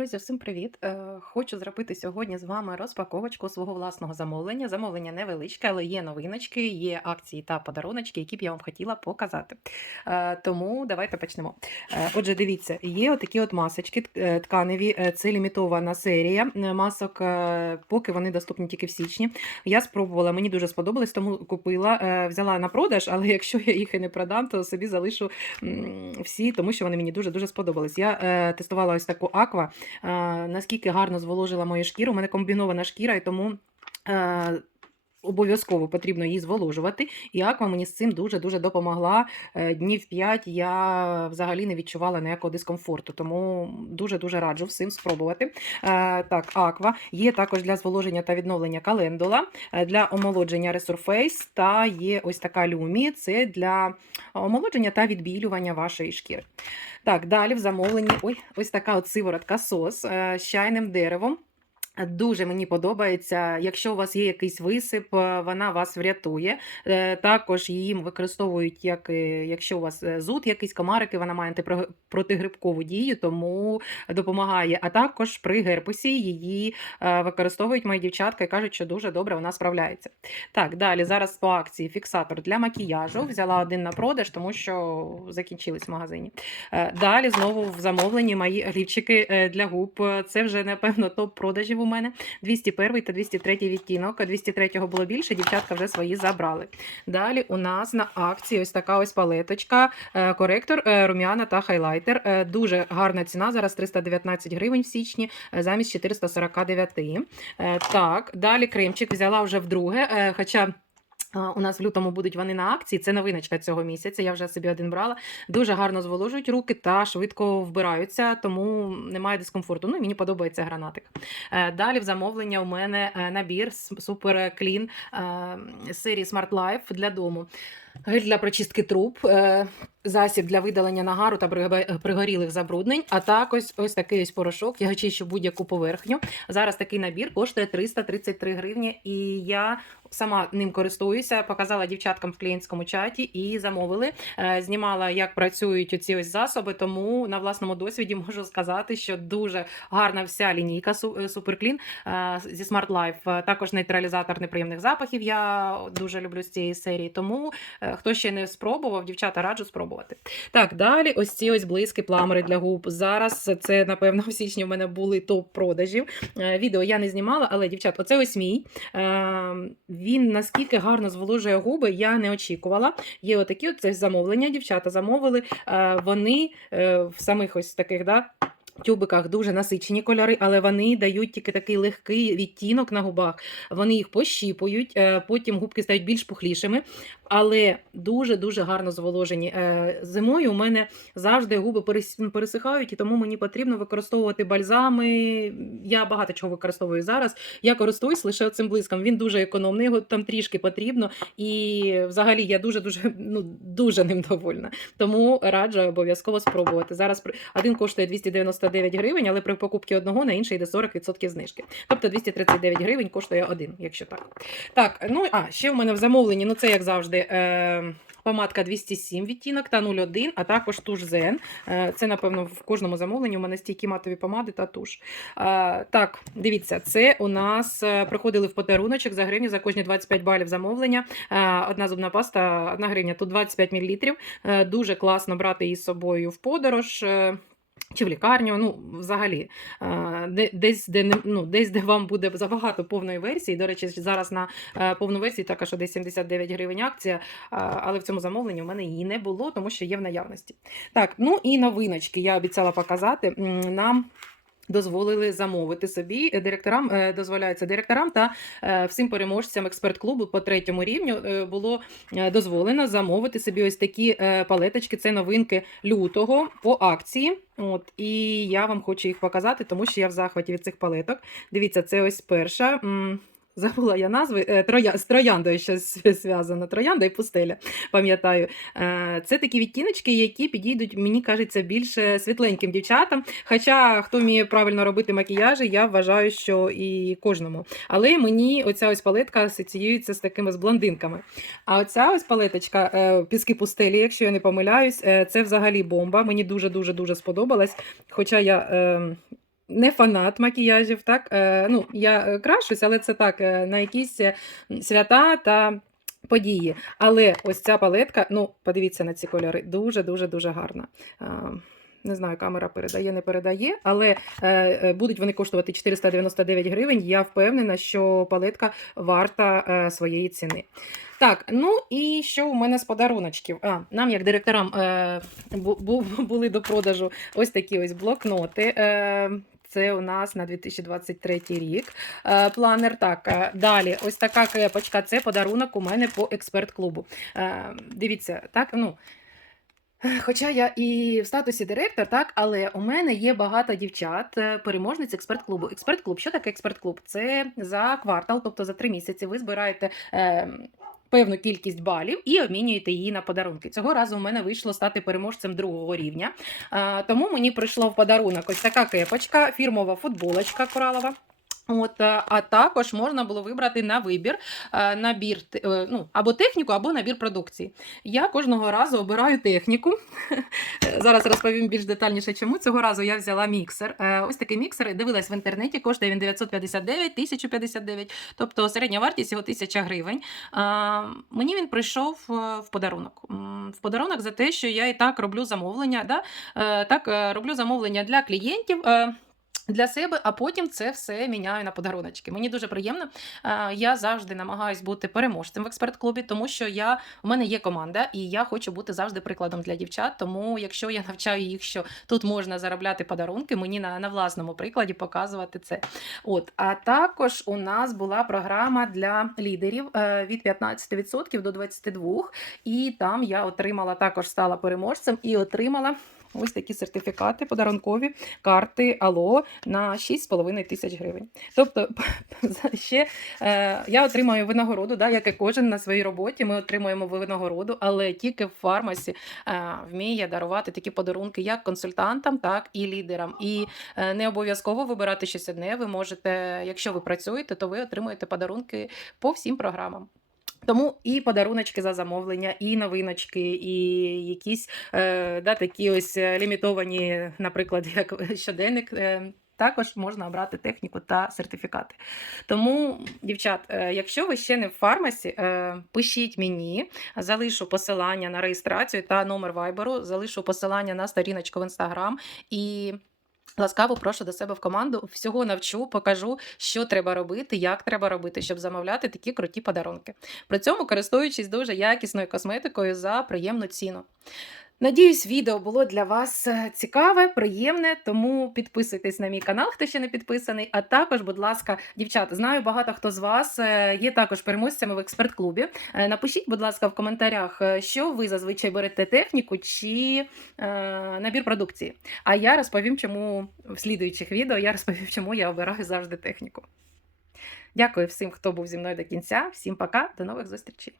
Друзі, всім привіт! Е, Хочу зробити сьогодні з вами розпаковочку свого власного замовлення. Замовлення невеличке, але є новиночки, є акції та подаруночки, які б я вам хотіла показати. Е, Тому давайте почнемо. Е, Отже, дивіться, є отакі от масочки тканеві. Це лімітована серія масок, поки вони доступні тільки в січні. Я спробувала, мені дуже сподобалось, тому купила, взяла на продаж, але якщо я їх і не продам, то собі залишу всі, тому що вони мені дуже дуже сподобались. Я тестувала ось таку аква. Е, наскільки гарно зволожила мою шкіру. У мене комбінована шкіра, і тому. Обов'язково потрібно її зволожувати, і аква мені з цим дуже-дуже допомогла. Е, Днів 5 я взагалі не відчувала ніякого дискомфорту, тому дуже-дуже раджу всім спробувати. Е, Так, аква. Є також для зволоження та відновлення календула, е, для омолодження Resurface та є ось така люмі. Це для омолодження та відбілювання вашої шкіри. Так, далі в замовленні ой, ось така от сиворотка сос з чайним деревом. Дуже мені подобається. Якщо у вас є якийсь висип, е, вона вас врятує. Е, Також її використовують, як якщо у вас е, зуд, якийсь комарики, вона має протигрибкову дію, тому допомагає. А також при герпесі її використовують мої дівчатка і кажуть, що дуже добре вона справляється. Так, далі зараз по акції фіксатор для макіяжу. Взяла один на продаж, тому що закінчились в магазині. Далі знову в замовленні мої олівчики е, для губ. Це вже, напевно, топ продажів у мене. 201 та 203 відтінок. 203 було більше, дівчатка вже свої забрали. Далі у нас на акції ось така ось палеточка, е, коректор, е, рум'яна та хайлайтер. Е, Дуже гарна ціна, зараз 319 гривень в січні, замість 449. Е, Так, далі кремчик взяла вже вдруге, хоча. У нас в лютому будуть вони на акції. Це новиночка цього місяця. Я вже собі один брала. Дуже гарно зволожують руки та швидко вбираються, тому немає дискомфорту. Ну і мені подобається гранатик. Е, Далі в замовлення у мене е, набір Super Clean е, серії Smart Life для дому. Гель для прочистки труб, е, засіб для видалення нагару та пригорілих забруднень, а також ось такий ось порошок. Я очищу будь-яку поверхню. Зараз такий набір коштує 333 гривні, і я сама ним користуюся. Показала дівчаткам в клієнтському чаті і замовили. Е, Знімала, як працюють оці ось засоби, тому на власному досвіді можу сказати, що дуже гарна вся лінійка Су- е, зі Smart Life. Також нейтралізатор неприємних запахів. Я дуже люблю з цієї серії. Тому хто ще не спробував, дівчата раджу спробувати. Так, далі ось ці ось блиски пламери для губ. Зараз це, напевно, в січні в мене були топ продажів. Е, Відео я не знімала, але дівчат, оце ось мій. Е, Він наскільки гарно зволожує губи, я не очікувала. Є отакі от замовлення, дівчата замовили. Е, Вони е, в самих ось таких, да. Тюбиках дуже насичені кольори, але вони дають тільки такий легкий відтінок на губах. Вони їх пощіпують, е, потім губки стають більш пухлішими, але дуже-дуже гарно зволожені. Е, Зимою у мене завжди губи пересихають, і тому мені потрібно використовувати бальзами. Я багато чого використовую зараз. Я користуюсь лише цим блиском. Він дуже економний, його там трішки потрібно. І взагалі я дуже дуже ну дуже ним довольна. Тому раджу обов'язково спробувати. Зараз один коштує 299 гривень, але при покупці одного на інший йде 40% знижки. Тобто 239 гривень коштує один, якщо так. Так, ну а ще в мене в замовленні, ну це як завжди. Е- Помадка 207 відтінок та 01, а також туш. Е, Це, напевно, в кожному замовленні у мене стійкі матові помади та туш. Е, Так, дивіться, це у нас е, приходили в подаруночок за гривню за кожні 25 балів замовлення. Е, Одна зубна паста, одна гривня, тут 25 мл. Дуже класно брати її з собою в подорож. Чи в лікарню, ну, взагалі, Е, десь, де, ну, десь, де вам буде забагато повної версії. До речі, зараз на е, повну версію така, що десь 79 гривень акція, е, але в цьому замовленні в мене її не було, тому що є в наявності. Так, ну і новиночки я обіцяла показати. Нам дозволили замовити собі. Е, Директорам е, дозволяється директорам та е, всім переможцям експерт-клубу по третьому рівню було дозволено замовити собі ось такі палеточки. Це новинки лютого по акції. От, і я вам хочу їх показати, тому що я в захваті від цих палеток. Дивіться, це ось перша. Забула я назви е, троя, з трояндою щось зв'язано. Троянда і пустеля, пам'ятаю. Е, Це такі відтіночки, які підійдуть, мені кажеться, більше світленьким дівчатам. Хоча хто вміє правильно робити макіяжі, я вважаю, що і кожному. Але мені оця ось палетка асоціюється з такими з блондинками. А оця ось палеточка е, піски пустелі, якщо я не помиляюсь, це взагалі бомба. Мені дуже дуже дуже сподобалась. Хоча я. Не фанат макіяжів, так? Е, ну, я е, крашусь, але це так, е, на якісь свята та події. Але ось ця палетка, ну, подивіться на ці кольори, дуже-дуже дуже гарна. Не знаю, камера передає, не передає, але е, е, будуть вони коштувати 499 гривень. Я впевнена, що палетка варта е, своєї ціни. Так, ну і що у мене з подаруночків? А, нам, як директорам, е, бу- бу- були до продажу ось такі ось блокноти. Е, це у нас на 2023 рік. Е, планер. Так, е, далі, ось така кепочка. Це подарунок у мене по експерт-клубу. Е, дивіться, так, ну. Хоча я і в статусі директор, так, але у мене є багато дівчат, е, переможниць експерт-клубу. Експерт-клуб, що таке експерт-клуб? Це за квартал, тобто за три місяці, ви збираєте. Е, Певну кількість балів і обмінюєте її на подарунки. Цього разу у мене вийшло стати переможцем другого рівня. Тому мені прийшло в подарунок ось така кепочка, фірмова футболочка коралова. От, а а також можна було вибрати на вибір е, набір е, ну, або техніку, або набір продукції. Я кожного разу обираю техніку. Зараз розповім більш детальніше, чому цього разу я взяла міксер. Е, Ось такий міксер. Дивилась в інтернеті, коштує він 959, 1059, тобто середня вартість його 1000 гривень. Мені він прийшов е, в подарунок. В подарунок за те, що я і так роблю замовлення. Да? Е, Так, е, роблю замовлення для клієнтів. Для себе, а потім це все міняю на подаруночки. Мені дуже приємно. Е, Я завжди намагаюсь бути переможцем в експерт-клубі, тому що я у мене є команда, і я хочу бути завжди прикладом для дівчат. Тому, якщо я навчаю їх, що тут можна заробляти подарунки, мені на, на власному прикладі показувати це. От, а також у нас була програма для лідерів е, від 15% до 22%. І там я отримала також стала переможцем і отримала. Ось такі сертифікати подарункові карти Ало на 6,5 тисяч гривень. Тобто, ще е, я отримаю винагороду, да, як і кожен на своїй роботі. Ми отримуємо винагороду, але тільки в фармасі е, вміє дарувати такі подарунки як консультантам, так і лідерам. І е, не обов'язково вибирати щось одне. Ви можете, якщо ви працюєте, то ви отримуєте подарунки по всім програмам. Тому і подаруночки за замовлення, і новиночки, і якісь е, да, такі ось е, лімітовані, наприклад, як щоденник. Е, також можна обрати техніку та сертифікати. Тому, дівчат, е, якщо ви ще не в фармасі, е, пишіть мені, залишу посилання на реєстрацію та номер вайберу, залишу посилання на сторіночку в інстаграм і. Ласкаво прошу до себе в команду. Всього навчу, покажу, що треба робити, як треба робити, щоб замовляти такі круті подарунки. При цьому користуючись дуже якісною косметикою за приємну ціну. Надіюсь, відео було для вас е, цікаве, приємне, тому підписуйтесь на мій канал, хто ще не підписаний. А також, будь ласка, дівчат, знаю, багато хто з вас е, є також переможцями в експерт-клубі. Е, Напишіть, будь ласка, в коментарях, що ви зазвичай берете техніку чи е, набір продукції. А я розповім, чому в слідуючих відео я розповім, чому я обираю завжди техніку. Дякую всім, хто був зі мною до кінця. Всім пока, до нових зустрічей.